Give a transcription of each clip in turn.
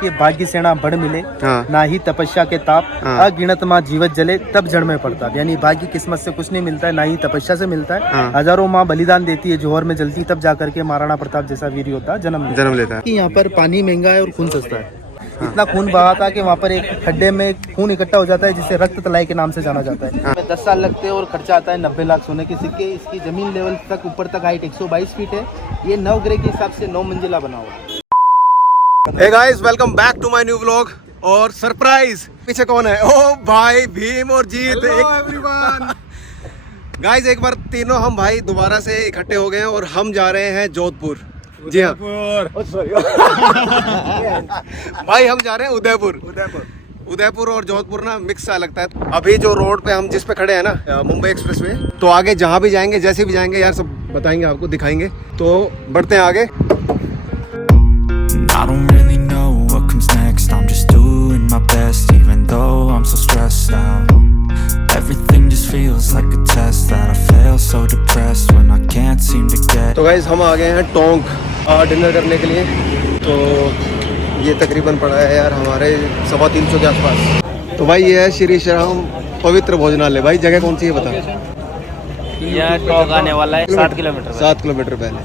कि भाग्य सेना बढ़ मिले, ना ही तपस्या के ताप, अगिनत माँ जीवत जले तब जड़ में पड़ता। यानी भाग्य किस्मत से कुछ नहीं मिलता है, ना ही तपस्या से मिलता है। हजारों माँ बलिदान देती है, जोहर में जलती, तब जाकर के महाराणा प्रताप जैसा वीर योद्धा जन्म लेता है। कि यहाँ पर पानी महंगा है और खून सस्ता है। इतना खून बहा था कि वहाँ पर एक खड्डे में खून इकट्ठा हो जाता है, जिसे रक्त तलाई के नाम से जाना जाता है। 10 साल लगते हैं और खर्चा आता है 90 लाख सोने के सिक्के। इसकी जमीन लेवल तक ऊपर तक हाइट 122 फीट है। ये 9 ग्रे के हिसाब से 9 मंजिला बना हुआ है। Hey guys, welcome back to my new vlog। और सरप्राइज पीछे कौन है? ओ भाई भीम और जीत। एवरीवन गाइस, एक बार तीनों हम भाई दोबारा से इकट्ठे हो गए हैं और हम जा रहे हैं जोधपुर। जी हाँ भाई, हम जा रहे हैं उदयपुर और जोधपुर ना मिक्स सा लगता है। अभी जो रोड पे हम जिस पे खड़े हैं ना, मुंबई एक्सप्रेस वे, तो आगे जहाँ भी जाएंगे, जैसे भी जाएंगे यार, सब बताएंगे आपको, दिखाएंगे। तो बढ़ते हैं आगे। I don't really know what comes next. I'm just doing my best, even though I'm so stressed out. Everything just feels like a test that I fail, so depressed when I can't seem to get. तो guys, हम आ गए हैं Tonk dinner करने के लिए। तो ये तकरीबन पड़ा है यार हमारे 350 के आसपास। तो भाई ये है श्री श्याम पवित्र भोजनालय। भाई जगह कौन सी है बता? यह टोंक आने वाला है 7 किलोमीटर 7 किलोमीटर पहले।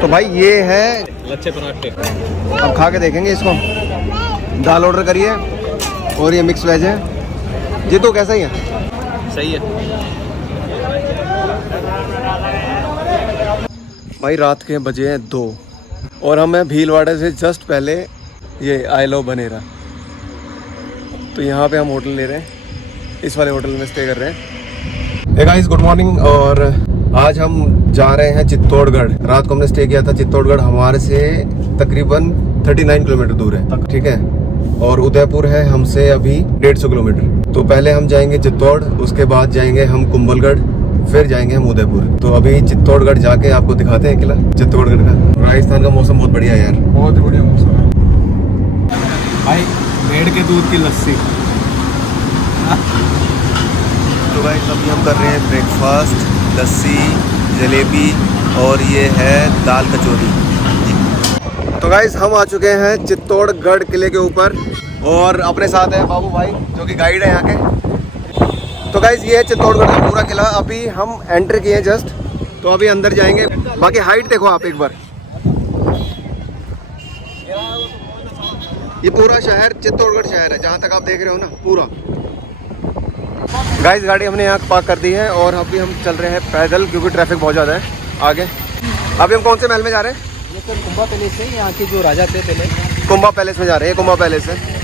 तो भाई ये है लच्छे पराठे। अब खा के देखेंगे इसको। दाल ऑर्डर करिए और ये मिक्स वेज है। ये तो कैसा ही है? सही है भाई। रात के बजे हैं 2 और हम हैं भीलवाड़ा से जस्ट पहले ये आई लव बनेरा। तो यहाँ पे हम होटल ले रहे हैं, इस वाले होटल में स्टे कर रहे हैं। Hey guys, good morning. और आज हम जा रहे हैं चित्तौड़गढ़। रात को हमने स्टे किया था चित्तौड़गढ़, हमारे से तकरीबन 39 किलोमीटर दूर है, ठीक है। और उदयपुर है हमसे अभी 150 किलोमीटर। तो पहले हम जाएंगे चित्तौड़, उसके बाद जाएंगे हम कुंभलगढ़, फिर जाएंगे हम उदयपुर। तो अभी चित्तौड़गढ़ जाके आपको दिखाते हैं किला चित्तौड़गढ़ का। राजस्थान का मौसम बहुत बढ़िया है यार, बहुत बढ़िया मौसम है भाई। भेड़ के दूध की लस्सी। तो भाई अभी हम कर रहे हैं ब्रेकफास्ट, लस्सी, जलेबी और ये है दाल कचौरी। तो गाइस, हम आ चुके हैं चित्तौड़गढ़ किले के ऊपर और अपने साथ है बाबू भाई जो कि गाइड है यहाँ के। तो गाइस, ये है चित्तौड़गढ़ का पूरा किला। अभी हम एंटर किए जस्ट, तो अभी अंदर जाएंगे। बाकी हाइट देखो आप एक बार। ये पूरा शहर चित्तौड़गढ़ शहर है, जहाँ तक आप देख रहे हो ना, पूरा। गाइस, गाड़ी हमने यहाँ पार्क कर दी है और अभी हम चल रहे हैं पैदल, क्योंकि ट्रैफिक बहुत ज़्यादा है आगे। अभी हम कौन से महल में जा रहे हैं? ये सर कुंभा पैलेस है, यहाँ के जो राजा थे पहले। कुंभा पैलेस में जा रहे हैं। कुंभा पैलेस है।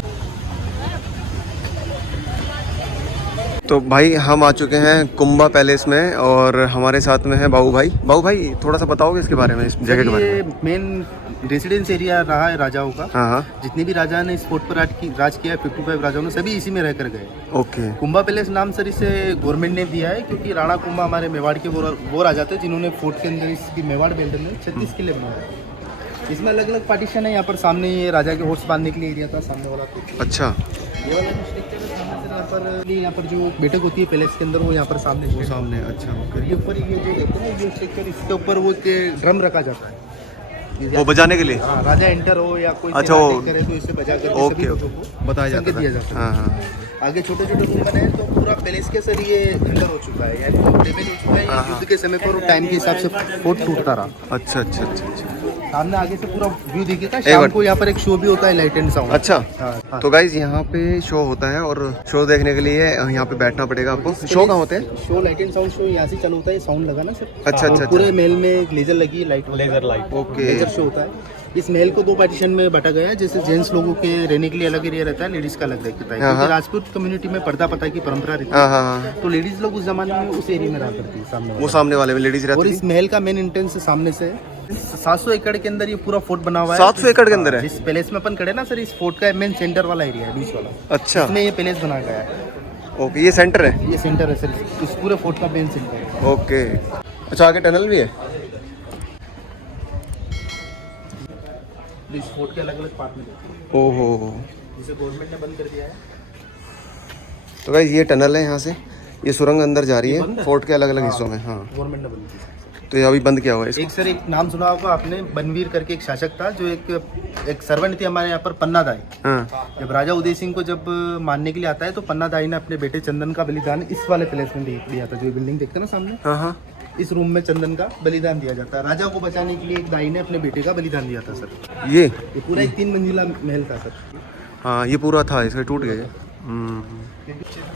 तो भाई हम आ चुके हैं कुंभा पैलेस में और हमारे साथ में है बाबू भाई। बाबू भाई, थोड़ा सा बताओगे इसके बारे में, इस जगह के बारे में? मेन रेसिडेंस एरिया रहा है राजाओं का। हाँ। जितने भी राजा ने इस फोर्ट पर राज किया है, 55 राजाओं ने, सभी इसी में रहकर गए। ओके। कुंभा पैलेस नाम सर इसे गवर्नमेंट ने दिया है, क्योंकि राणा कुंभा हमारे मेवाड़ के वो राजा थे जिन्होंने फोर्ट के अंदर इसकी मेवाड़ बेल्ट में 36 किले बनाए। इसमें अलग अलग पार्टीशन है। यहाँ पर सामने ये राजा के हॉर्स बांधने के लिए एरिया था, सामने वाला। अच्छा। ये वाला जो स्ट्रक्चर है सामने से, यहाँ पर जो बैठक होती है पैलेस के अंदर, वो यहाँ पर सामने सामने। अच्छा। ये ऊपर ये जो देखते हैं ये स्ट्रक्चर, इसके ऊपर वो ड्रम रखा जाता है वो बजाने के लिए। हाँ, राजा एंटर हो या कोई अच्छा, करे तो इसे बजा कर ओके, बताया जाता दिया जाता है। हाँ। आगे छोटे छोटे रूम बने हैं। तो पूरा पैलेस के सर ये खंडर हो चुका है, यानी डैमेज हो चुका है। युद्ध के समय पर टाइम के हिसाब से फोर्ट टूटता रहा। अच्छा। सामने आगे से पूरा व्यू दिखेगा। शाम को यहाँ पर एक शो भी होता है, लाइट एंड साउंड। अच्छा। हाँ। तो गाइज, यहाँ पे शो होता है और शो देखने के लिए यहाँ पे बैठना पड़ेगा आपको। शो कहाँ होते हैं? Show light and sound show यहाँ से चालू होता है, साउंड लगा ना सर। अच्छा। पूरे महल में लेजर लगी, laser light. Okay. Laser show होता है। इस महल को 2 पार्टीशन में बांटा गया है। जैसे जेंट्स लोगों के रहने के लिए अलग एरिया रहता है, लेडीज का अलग रहता है। क्योंकि राजपूत कम्युनिटी में पर्दा पता की परंपरा रहती है। तो लेडीज लोग उस जमाने में उस एरिया में रहा करती है, सामने वो सामने वाले में लेडीज रहती है। और इस महल का मेन एंट्रेंस सामने से 700 एकड़ के अंदर ये पूरा फोर्ट बना हुआ है। 700 एकड़ के अंदर है? जिस पैलेस में अपन खड़े ना सर, इस फोर्ट का मेन सेंटर वाला एरिया है, बीच वाला। अच्छा। इसमें ये पैलेस बना गया है। ओके, ये सेंटर है? ये सेंटर है सर, इस पूरे फोर्ट का मेन सेंटर है। ओके। अच्छा, आगे टनल भी है? इस फोर्ट के अलग अलग पार्ट में ओहो, जिसे गवर्नमेंट ने बंद कर दिया है। तो गाइस, ये टनल है, यहाँ से ये सुरंग अंदर जा रही है फोर्ट के अलग अलग हिस्सों में। हाँ, गवर्नमेंट ने बंद किया। तो ये अभी बंद किया हुआ है इसको? एक सर एक नाम सुना होगा आपने, बनवीर करके एक शासक था जो एक सर्वेंट थे हमारे यहाँ पर, पन्ना दाई। हाँ। जब राजा उदय सिंह को जब मानने के लिए आता है तो पन्ना दाई ने अपने बेटे चंदन का बलिदान इस वाले प्लेस में दिया था, जो बिल्डिंग देखते हैं ना सामने, हाँ हाँ। इस रूम में चंदन का बलिदान दिया जाता है। राजा को बचाने के लिए एक दाई ने अपने बेटे का बलिदान दिया था सर। ये पूरा एक 3 मंजिला महल था सर। हाँ, ये पूरा था, इसका टूट गया।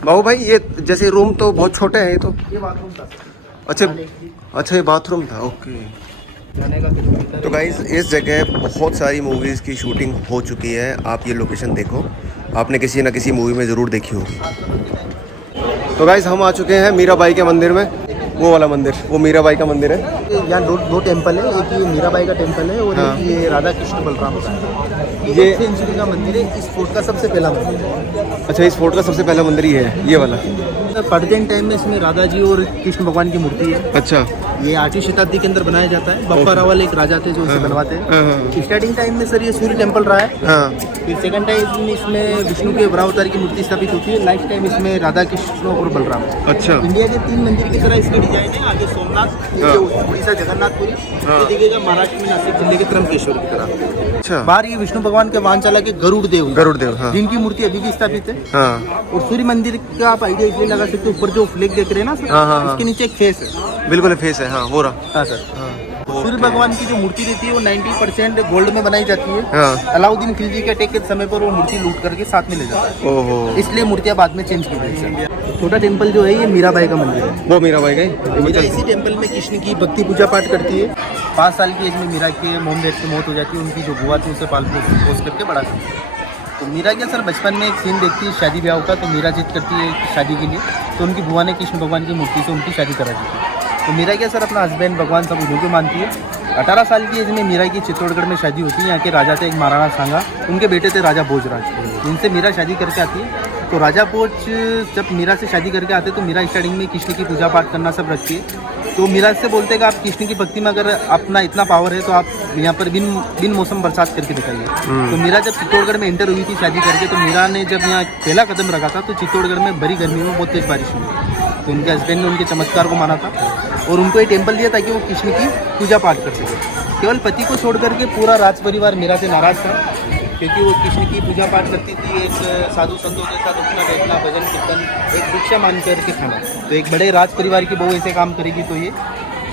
बाबू भाई, ये जैसे रूम तो बहुत छोटे हैं, ये तो ये बाथरूम था सर। अच्छा ये बाथरूम था, ओके। जाने का तो गाइस, इस जगह बहुत सारी मूवीज़ की शूटिंग हो चुकी है। आप ये लोकेशन देखो, आपने किसी न किसी मूवी में ज़रूर देखी होगी। तो गाइस, हम आ चुके हैं मीराबाई के मंदिर में। वो वाला मंदिर, वो मीराबाई का मंदिर है। यहाँ दो टेम्पल है, एक ये मीराबाई का टेम्पल है और हाँ। एक ये राधा कृष्ण बलराम का है। ये 1 सेंचुरी का मंदिर है, इस फोर्ट का सबसे पहला मंदिर है। अच्छा, इस फोर्ट का सबसे पहला मंदिर ये है, ये वाला? प्रेजेंट टाइम में इसमें राधा जी और कृष्ण भगवान की मूर्ति है। अच्छा। ये 8वीं शताब्दी के अंदर बनाया जाता है। बप्पा रावल एक राजा थे जो इसे बनवाते हैं। स्टार्टिंग टाइम में सर ये सूर्य टेम्पल रहा है। हाँ। फिर सेकंड टाइम में इसमें विष्णु के वरावतार की मूर्ति स्थापित होती है। लास्ट टाइम इसमें राधा कृष्ण और बलराम। अच्छा। इंडिया के 3 मंदिर की तरह इसकी डिजाइन है। आगे सोमनाथ, उड़ीसा जगन्नाथपुरी, ये दिखेगा महाराष्ट्र में नासिक जिले के त्र्यंबकेश्वर की तरह। अच्छा। बाहर ये विष्णु भगवान के वाहन चालक के गरुड़ देव, हाँ। जिनकी मूर्ति अभी भी स्थापित है। हाँ। और सूर्य मंदिर का आप आइडिया इसलिए लगा सकते हो, ऊपर जो फ्लैग देख रहे हैं ना सर, हाँ। इसके नीचे एक फेस है। बिल्कुल फेस है, हाँ, हो रहा। हाँ सर। सूर्य भगवान की जो मूर्ति रहती है वो 90% गोल्ड में बनाई जाती है। हाँ। अलाउद्दीन खिलजी के अटैक के समय पर वो मूर्ति लूट करके साथ में ले जाता है। ओहो। इसलिए मूर्तियां बाद में चेंज की गई सर। छोटा टेम्पल जो है ये मीराबाई का मंदिर है। वो मीराबाई का? मीरा इसी टेम्पल में कृष्ण की भक्ति पूजा पाठ करती है। 5 साल की एज में मीरा के मोम डैड की मौत हो जाती है। उनकी जो बुआ थी उसे पाल पोस करके बड़ा करती है। तो मीरा क्या सर बचपन में एक सीन देखती है शादी ब्याह का, तो मीरा जिद करती है शादी के लिए, तो उनकी बुआ ने कृष्ण भगवान की मूर्ति से उनकी शादी करा दी थी। तो मीरा क्या सर अपना हस्बैंड भगवान सब उन्हीं को मानती है। 18 साल की एज में मीरा की चित्तौड़गढ़ में शादी होती है। यहाँ के राजा थे एक महाराणा सांगा, उनके बेटे थे राजा भोजराज, जिनसे मीरा शादी करके आती है। तो राजा भोज जब मीरा से शादी करके आते तो मीरा स्टार्टिंग में कृष्ण की पूजा पाठ करना सब रखती है। तो मीरा से बोलते कि आप कृष्ण की भक्ति में अगर अपना इतना पावर है तो आप यहाँ पर बिन मौसम बरसात करके दिखाइए। तो मीरा जब चित्तौड़गढ़ में एंटर हुई थी शादी करके, तो मीरा ने जब यहाँ पहला कदम रखा था तो चित्तौड़गढ़ में बड़ी गर्मी में बहुत तेज बारिश हुई। तो उनके हस्बैंड ने उनके चमत्कार को माना था और उनको ये टेम्पल दिया ताकि वो कृष्ण की पूजा पाठ कर सके। केवल पति को छोड़ करके पूरा राज परिवार मीरा से नाराज था, क्योंकि वो कृष्ण की पूजा पाठ करती थी। एक साधु संतों के साथ उठना बैठना, भजन कीर्तन, एक भिक्षा मान करके खाना। तो एक बड़े राज परिवार की बहू ऐसे काम करेगी तो ये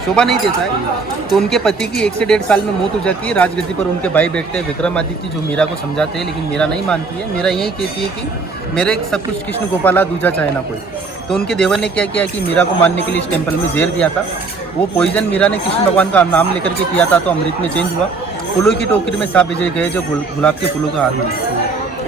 शोभा नहीं देता है। तो उनके पति की 1 से 1.5 साल में मौत हो जाती है। राजगद्दी पर उनके भाई बैठते हैं विक्रमादित्य, जो मीरा को समझाते हैं, लेकिन मीरा नहीं मानती है। मीरा यही कहती है कि मेरे सब कुछ कृष्ण गोपाला, दूजा चाहे ना कोई। तो उनके देवर ने क्या किया कि मीरा को मारने के लिए इस टेम्पल में जहर दिया था। वो पॉइजन मीरा ने कृष्ण भगवान का नाम लेकर के पिया था, तो अमृत में चेंज हुआ। फूलों की टोकरी में सांप भेजे गए जो गुलाब के फूलों का हार में।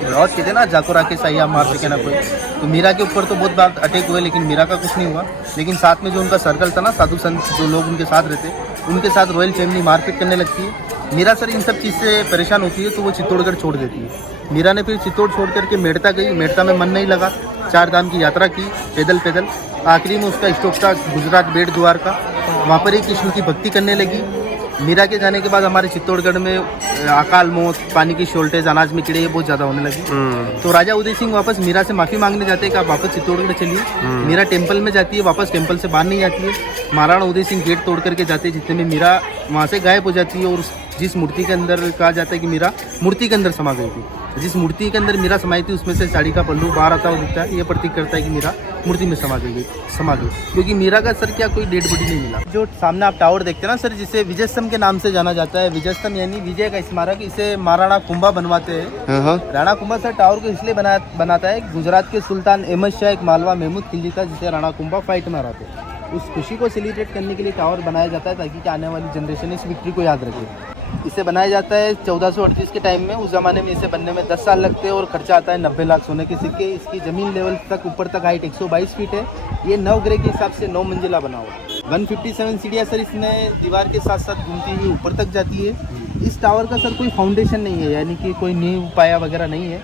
और कहते ना जाको राके सैया मार सके ना कोई। तो मीरा के ऊपर तो बहुत बार अटैक हुए, लेकिन मीरा का कुछ नहीं हुआ। लेकिन साथ में जो उनका सर्कल था ना, साधु संत जो लोग उनके साथ रहते, उनके साथ रॉयल फैमिली मारपीट करने लगती है। मीरा सर इन सब चीज़ से परेशान होती है, तो वो चित्तौड़गढ़ छोड़ देती है। मीरा ने फिर चित्तौड़ छोड़ करके मेड़ता गई। मेड़ता में मन नहीं लगा, 4 धाम की यात्रा की पैदल। आखिरी में उसका स्टॉप था गुजरात बेट द्वारका। वहाँ पर ही कृष्ण की भक्ति करने लगी। मीरा के जाने के बाद हमारे चित्तौड़गढ़ में अकाल मौत, पानी की शॉर्टेज, अनाज में कीड़े ये बहुत ज़्यादा होने लगे। तो राजा उदय सिंह वापस मीरा से माफ़ी मांगने जाते हैं कि आप वापस चित्तौड़गढ़ चलिए। मीरा टेम्पल में जाती है, वापस टेम्पल से बाहर नहीं जाती है। महाराणा उदय सिंह गेट तोड़ करके जाते हैं, जितने में मीरा वहाँ से गायब हो जाती है। और जिस मूर्ति के अंदर कहा जाता है कि मीरा मूर्ति के अंदर समा गई थी, जिस मूर्ति के अंदर मीरा समाई थी उसमें से साड़ी का पल्लू बाहर आता हुआ दिखता है। ये प्रतीक करता है कि मीरा मूर्ति में समा गई। क्योंकि मीरा का सर क्या कोई डेड बॉडी नहीं मिला। जो सामने आप टावर देखते हैं ना सर, जिसे विजय स्तंभ के नाम से जाना जाता है। विजय स्तंभ यानी विजय का स्मारक, इसे महाराणा कुंभा बनवाते हैं। राणा कुंभा सर टावर को इसलिए बनाता है, गुजरात के सुल्तान अहमद शाह एक मालवा महमूद खिलजी था, जिसे राणा कुंभा फाइट में हराते। उस खुशी को सेलिब्रेट करने के लिए टावर बनाया जाता है, ताकि आने वाली जनरेशन इस विक्ट्री को याद रखे। इसे बनाया जाता है 1438 के टाइम में। उस ज़माने में इसे बनने में 10 साल लगते हैं और खर्चा आता है 90 लाख सोने के सिक्के। इसकी ज़मीन लेवल तक ऊपर तक हाइट 122 फीट है। ये 9 ग्रे के हिसाब से 9 मंजिला बना हुआ। 157 सीढ़ियाँ सर इसमें दीवार के साथ साथ घूमती हुई ऊपर तक जाती है। इस टावर का सर कोई फाउंडेशन नहीं है, यानी कि कोई नींव पाया वगैरह नहीं है।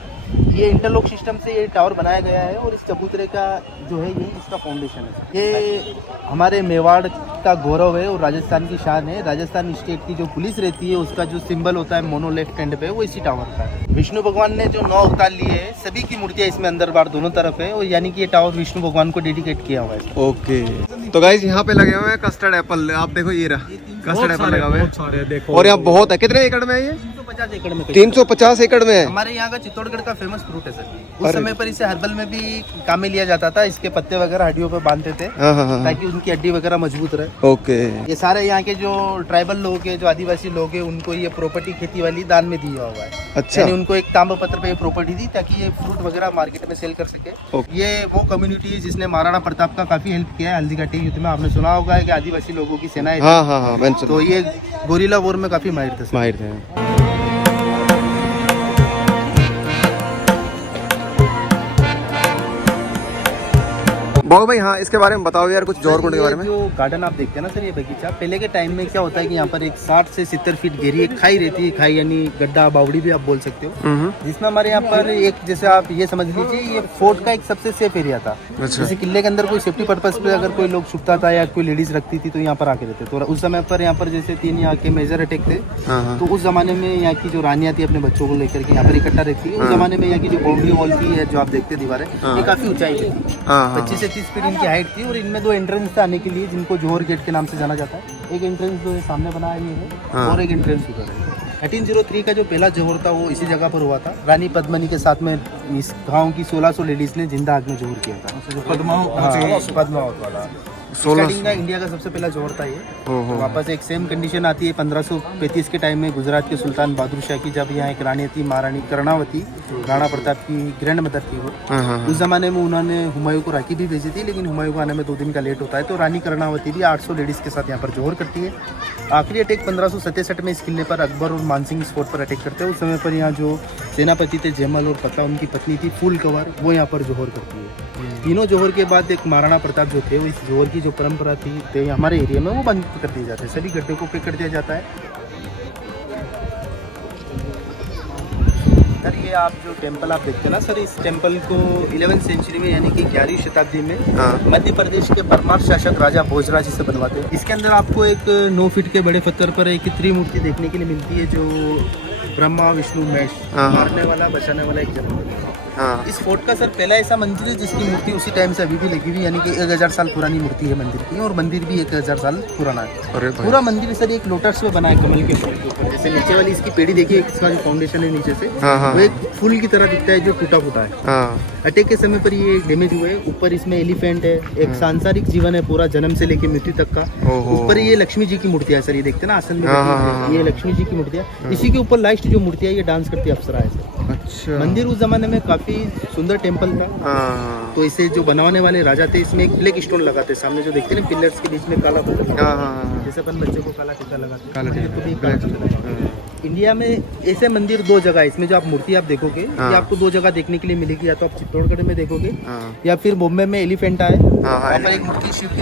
ये इंटरलॉक सिस्टम से ये टावर बनाया गया है और इस चबूतरे का जो है ये इसका फाउंडेशन है। ये हमारे मेवाड़ का गौरव है और राजस्थान की शान है। राजस्थान स्टेट की जो पुलिस रहती है उसका जो सिंबल होता है मोनो लेफ्ट हैंड पे, वो इसी टावर का है। विष्णु भगवान ने जो 9 अवतार लिए हैं सभी की मूर्तियाँ इसमें अंदर बाहर दोनों तरफ है, और यानी कि ये टावर विष्णु भगवान को डेडिकेट किया हुआ है। ओके, तो गाइस यहाँ पे लगे हुए हैं कस्टर्ड एप्पल। आप देखो ये रहा कस्टर्ड एप्पल लगा हुआ है, और यहाँ बहुत है। कितने एकड़ में है ये? 350 एकड़ में। 350 एकड़ में है। हमारे यहाँ का चित्तौड़गढ़ का फेमस फ्रूट है सर। उस समय पर इसे हर्बल में भी काम में लिया जाता था। इसके पत्ते वगैरह हड्डियों पे बांधते थे ताकि उनकी हड्डी वगैरह मजबूत रहे। ओके, ये सारे यहाँ के जो ट्राइबल लोग हैं, जो आदिवासी लोग हैं, उनको ये प्रॉपर्टी खेती वाली दान में दिया हुआ है। अच्छा, यानी उनको एक ताम्रपत्र पे ये प्रॉपर्टी दी ताकि ये फ्रूट वगैरह मार्केट में सेल कर सके। ये वो कम्युनिटी है जिसने महाराणा प्रताप का काफी हेल्प किया है। हल्दीघाटी युद्ध में आपने सुना होगा कि आदिवासी लोगों की सेनाएं थी। तो ये गोरिल्ला वॉर में काफी माहिर थे। बाबू भाई हाँ, इसके बारे में बताओ यार कुछ जोरकुंड के बारे में। जो गार्डन आप देखते हैं ना सर, ये बगीचा पहले के टाइम में क्या होता है कि यहाँ पर एक 60 से 70 फीट गहरी एक खाई रहती है। खाई यानी गड्ढा, बावड़ी भी आप बोल सकते हो, जिसमें हमारे यहाँ पर एक, जैसे आप ये समझ लीजिए, ये फोर्ट का एक सबसे सेफ एरिया था। अच्छा। जैसे किले के अंदर कोई सेफ्टी पर्पज पे अगर कोई लोग छुपता था या कोई लेडीज रखती थी तो यहाँ पर आके रहते। तो उस समय पर यहाँ पर जैसे 3 यहाँ के मेजर अटैक थे, तो उस जमाने में यहाँ की जो रानियाँ थी अपने बच्चों को लेकर के यहाँ पर इकट्ठा रहती है। उस जमाने में यहाँ की जो बाउंड्री वॉल थी, जो आप देखते दीवारें, ये काफी ऊंचाई थी, 25 से 30 फीट इनकी हाइट थी। और इनमें 2 एंट्रेंस थे आने के लिए, जिनको जोहर गेट के नाम से जाना जाता है। एक एंट्रेंस जो है सामने बनाया ये है, और एक एंट्रेंस उधर है। 1803 का जो पहला जोहर था वो इसी जगह पर हुआ था। रानी पद्मनी के साथ में इस गांव की 1600 लेडीज ने जिंदा आग में जोहर किया था। पद्मावत वाला स्टार्टिंग का इंडिया का सबसे पहला जोहर था ये। वापस एक सेम कंडीशन आती है 1535 के टाइम में गुजरात के सुल्तान बहादुर शाह की, जब यहाँ एक रानी थी महारानी कर्णावती, राणा प्रताप की ग्रैंड मदर थी वो। उस जमाने में उन्होंने हुमायूं को राखी भी भेजी थी, लेकिन हुमायूं को आने में 2 दिन का लेट होता है। तो रानी कर्णावती भी 800 लेडीज के साथ यहाँ पर जोहर करती है। आखिरी अटैक 1567 में इस किले पर अकबर और मानसिंह इस फोर्ट पर अटैक करते हैं। उस समय पर यहाँ जो सेनापति थे जयमल और पता उनकी पत्नी थी फूल कंवर, वो यहाँ पर जोहर करती है। तीनों जोहर के बाद एक महाराणा प्रताप जो थे, वो इस जोहर की जो परंपरा थी हमारे एरिया में वो बंद कर दिए जाते हैं। सभी गड्ढे को पिक कर दिया जाता है। सर ये आप जो टेंपल आप देखते हैं ना सर, इस टेंपल को 11वीं सेंचुरी में यानी कि 11वीं शताब्दी में मध्य प्रदेश के परमार शासक राजा भोजराज इसे बनवाते हैं। इसके अंदर आपको एक 9 फीट के बड़े पत्थर पर एक त्रिमूर्ति देखने के लिए मिलती है, जो ब्रह्मा विष्णु महेश, मारने वाला बचाने वाला एक जन्म। इस फोर्ट का सर पहला ऐसा मंदिर है जिसकी मूर्ति उसी टाइम से अभी भी लगी हुई, यानी कि 1000 साल पुरानी मूर्ति है मंदिर की, और मंदिर भी 1000 साल पुराना है। पूरा मंदिर सर एक लोटस में बना है, कमल के फूल के ऊपर। जैसे नीचे वाली इसकी पेड़ी देखिए, इसका जो फाउंडेशन है नीचे से वो एक फूल की तरह दिखता है जो टूटा फूटा है। अटैक के समय पर ये डैमेज हुए। ऊपर इसमें एलिफेंट है, एक सांसारिक जीवन है पूरा जन्म से लेके मृत्यु तक का। ऊपर ये लक्ष्मी जी की मूर्ति है सर, ये देखते हैं ना आसन में, ये लक्ष्मी जी की मूर्ति है। इसी के ऊपर लास्ट जो मूर्ति है ये डांस करती अप्सरा है सर। अच्छा। मंदिर उस जमाने में काफी सुंदर टेंपल था। तो इसे जो बनवाने वाले राजा थे, इसमें एक ब्लैक स्टोन लगाते, सामने जो देखते हैं ना पिलर्स के बीच में काला पत्थर, जैसे अपन बच्चे को काला टीका लगाते। इंडिया में ऐसे मंदिर 2 जगह है। इसमें जो आप मूर्ति आप देखोगे ये आपको 2 जगह देखने के लिए मिलेगी, या तो आप चित्तौड़गढ़ में देखोगे या फिर बॉम्बे में एलिफेंटा है, वहाँ पर एक मूर्ति शिव की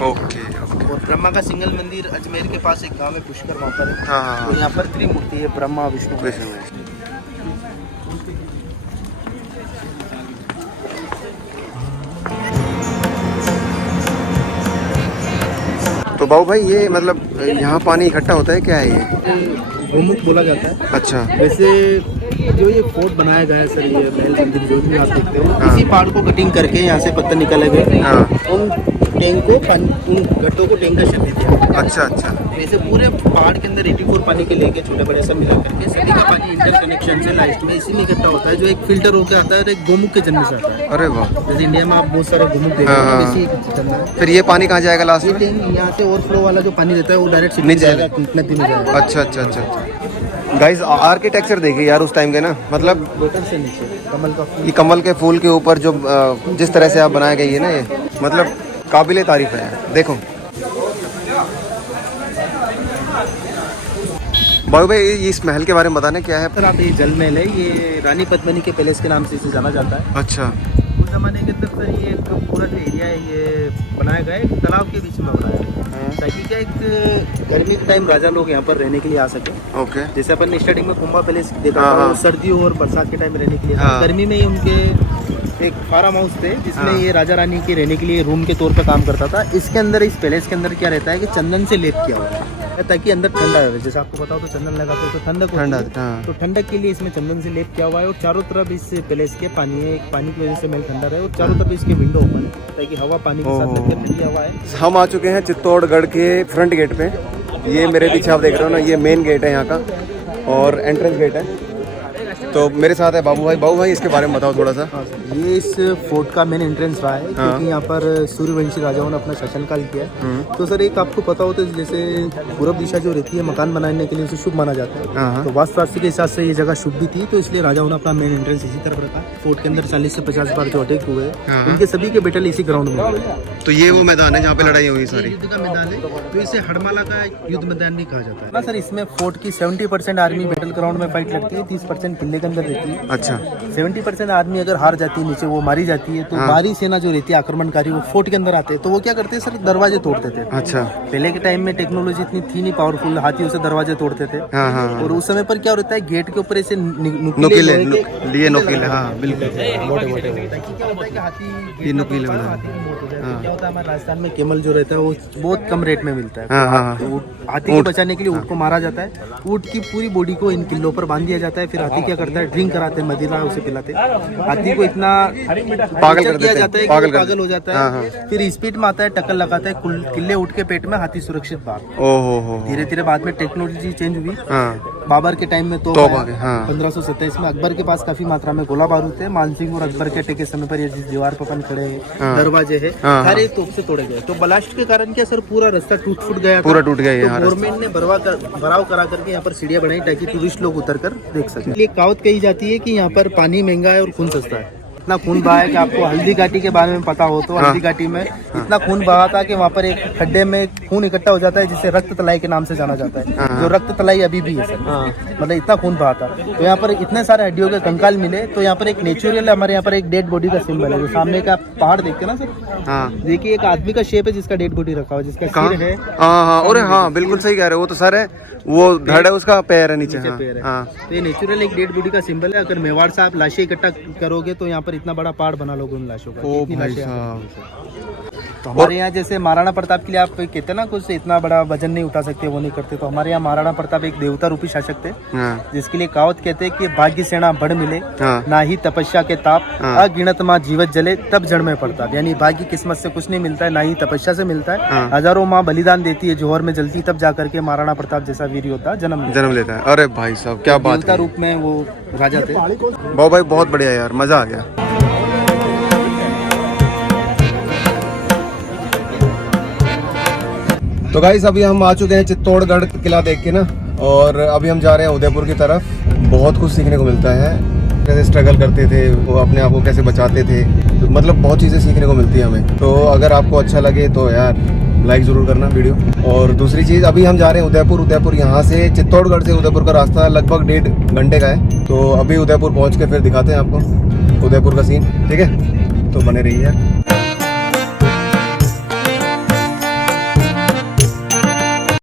ओके। और ब्रह्मा का सिंगल मंदिर अजमेर के पास एक गांव है पुष्कर, वहाँ पर है। तो यहाँ पर त्रिमूर्ति है, ब्रह्मा विष्णु महेश। तो बाबू भाई ये मतलब यहाँ पानी इकट्ठा होता है, क्या है ये? गोमुख बोला जाता है। अच्छा। वैसे जो ये फोर्ट बनाया गया है सर, ये महल मंदिर जो भी आप देखते हो, इसी पहाड़ को कटिंग करके यहाँ से पत्थर निकाले गए, उन टैंक को उन गड्ढों को टैंक का शेप दे दिया। अच्छा अच्छा। वैसे पूरे पहाड़ के अंदर 84 पानी के लेके छोटे बड़े सब मिला करके सभी का पानी इंटर कनेक्शन से लास्ट में इसी में इकट्ठा होता है, जो एक फिल्टर होकर आता है और एक गोमुख के जन्म से आता है। अरे वाह। जैसे इंडिया में आप बहुत सारे गोमुख देखते, फिर ये पानी कहाँ जाएगा लास्ट में? यहाँ से ओवरफ्लो वाला जो पानी रहता है वो डायरेक्ट नदी में जाएगा। अच्छा अच्छा अच्छा। गाइस आर्किटेक्चर देखिए यार उस टाइम के ना, मतलब लोटस से नीचे कमल का फूल, ये कमल के फूल के ऊपर जो जिस तरह से आप बनाए गए है ना, ये मतलब काबिले तारीफ है। देखो बाबू भाई इस महल के बारे में बताना क्या है? सर आप ये जल महल है, ये रानी पद्मिनी के पैलेस के नाम से इसे जाना जाता है। अच्छा। उस उस जमाने के अंदर सर ये जो पूरा जो एरिया है ये बनाया गया है एक तालाब के बीच में बनाया है, ताकि क्या एक गर्मी के टाइम राजा लोग यहाँ पर रहने के लिए आ सके। ओके। जैसे अपन ने स्टार्टिंग में कुंभा पैलेस देखा हाँ, था, हाँ। वो सर्दियों और बरसात के टाइम रहने के लिए था। हाँ। गर्मी में ही उनके एक फार्म हाउस थे जिसमें हाँ। ये राजा रानी के रहने के लिए रूम के तौर पर काम करता था। इसके अंदर इस पैलेस के अंदर क्या रहता है कि चंदन से लेप किया हुआ है ताकि अंदर ठंडा रहे। जैसे आपको बताओ तो चंदन लगाते हो तो ठंडक होती है। हाँ। तो ठंडक के लिए इसमें चंदन से लेप किया हुआ है और चारों तरफ इस पैलेस के पानी है, पानी की वजह से महल ठंडा रहे और चारों तरफ इसके विंडो ओपन है ताकि हवा पानी के साथ लगकर ठंडी हवा है। हम आ चुके हैं चित्तौड़गढ़ के फ्रंट गेट पे। ये मेरे पीछे आप देख रहे हो ना, ये मेन गेट है यहाँ का और एंट्रेंस गेट है। तो मेरे साथ है बाबू भाई। बाबू भाई इसके बारे में बताओ थोड़ा सा। ये इस फोर्ट का मेन एंट्रेंस रहा है क्योंकि यहाँ पर सूर्यवंशी राजाओं ने अपना शासनकाल किया है। तो सर एक आपको पता हो तो जैसे पूर्व दिशा जो रहती है मकान बनाने के लिए उसे शुभ माना जाता है। तो वास्तुशास्त्र के हिसाब से ये जगह शुभ भी थी, तो इसलिए राजाओं ने अपना मेन एंट्रेंस इसी तरफ रखा। फोर्ट के अंदर 40 से 50 बार जो अटैक हुए उनके सभी के बैटल इसी ग्राउंड में हुए। तो ये वो मैदान है जहाँ पे लड़ाई हुई सारी। युद्ध का मैदान है, तो इसे हड़माला का युद्ध मैदान भी कहा जाता है ना सर। इसमें फोर्ट की 70% आर्मी बैटल ग्राउंड में फाइट लगती है, 30% किले के अंदर रहती है। अच्छा। 70% आदमी अगर हार जाती है नीचे वो मारी जाती है, तो बाहरी सेना जो रहती है आक्रमणकारी वो फोर्ट के अंदर आते हैं। तो वो क्या करते हैं सर, दरवाजे तोड़ते थे। अच्छा। पहले के टाइम में टेक्नोलॉजी इतनी थी नहीं पावरफुल, हाथियों से दरवाजे तोड़ते थे। हाँ हाँ। और उस समय पर क्या होता है गेट के ऊपर ऐसे नुकीले लिए नुकीले। हाँ बिल्कुल। मोटे क्या होता है कि हाथी ये नुकीले बना। क्या होता है हमारे राजस्थान में केमल जो रहता है वो बहुत कम रेट में मिलता है। हाँ हाँ। तो हाथी को बचाने के लिए ऊँट को मारा जाता है। ऊँट की पूरी बॉडी को इन किलों पर बांध दिया जाता है। फिर हाथी क्या करता है, ड्रिंक कराते हैं, मदिरा उसे पिलाते हैं। हाथी को इतना पागल कर दिया देते जाता है हैं, कि पागल हो जाता है। फिर स्पीड में आता है, टक्कर लगाता है, किले ऊँट के पेट में, हाथी सुरक्षित बाहर। ओहो। धीरे धीरे बाद में टेक्नोलॉजी चेंज हुई। हाँ। बाबर के टाइम में तो 1527 में अकबर के पास काफी मात्रा में गोला बारूद थे। मानसिंह और अकबर के अटैक के समय पर ये जिस दीवार पर अपन खड़े हैं, दरवाजे है, सारे तोप से तोड़े गए। तो ब्लास्ट के कारण क्या सर पूरा रास्ता टूट फूट गया, पूरा टूट गया। तो गवर्नमेंट ने भराव करा करके यहाँ पर सीढ़ियाँ बनाई ताकि टूरिस्ट लोग उतर कर देख सके। ये कहावत कही जाती है कि यहाँ पर पानी महंगा है और खून सस्ता है। इतना खून बहा है कि आपको हल्दी घाटी के बारे में पता हो तो हल्दी घाटी में इतना खून बहा था कि वहाँ पर एक खड्डे में खून इकट्ठा हो जाता है जिसे रक्त तलाई के नाम से जाना जाता है। जो रक्त तलाई अभी भी है सर, मतलब इतना खून बहा था। तो यहाँ पर इतने सारे हड्डियों के कंकाल मिले। तो यहाँ पर एक नेचुरल हमारे यहाँ पर एक डेड बॉडी का सिंबल है। जो सामने का पहाड़ देखते हैं ना सर, देखिए एक आदमी का शेप है जिसका डेड बॉडी रखा हुआ, जिसका सिर है। अरे हाँ बिल्कुल सही कह रहे हो। वो तो सर है, वो धड़ है, उसका पैर है नीचे। पैर है। तो ये नेचुरल एक डेड बॉडी का सिंबल है। अगर मेवाड़ से आप लाशें इकट्ठा करोगे तो यहाँ पर इतना बड़ा पहाड़ बना लोगे उन लाशों का। ओ इतनी भाई लाशें साहब। तो हमारे यहाँ जैसे महाराणा प्रताप के लिए आप कहते हैं ना कुछ इतना बड़ा वजन नहीं उठा सकते, वो नहीं करते। तो हमारे यहाँ महाराणा प्रताप एक देवता रूपी शासक थे, जिसके लिए कहावत कहते हैं कि भाग्य सेना बढ़ मिले, ना ही तपस्या के ताप, अगिनत माँ जीवत जले तब जड़ में पड़ता। यानी भाग्य किस्मत से कुछ नहीं मिलता है, ना ही तपस्या से मिलता है। हजारों माँ बलिदान देती है, जोहर में जलती, तब जाकर के महाराणा प्रताप जैसा वीर योद्धा जन्म लेता है। अरे भाई साहब क्या बात देवता रूप में वो राजा थे। बाबू भाई बहुत बढ़िया यार, मजा आ गया। तो गाइस अभी हम आ चुके हैं चित्तौड़गढ़ किला देख के ना, और अभी हम जा रहे हैं उदयपुर की तरफ। बहुत कुछ सीखने को मिलता है, कैसे स्ट्रगल करते थे वो, अपने आप को कैसे बचाते थे, तो मतलब बहुत चीज़ें सीखने को मिलती है हमें। तो अगर आपको अच्छा लगे तो यार लाइक ज़रूर करना वीडियो। और दूसरी चीज़, अभी हम जा रहे हैं उदयपुर यहाँ से चित्तौड़गढ़ से उदयपुर का रास्ता लगभग 1.5 घंटे का है। तो अभी उदयपुर पहुँच के फिर दिखाते हैं आपको उदयपुर का सीन, ठीक है? तो बने रहिए यार।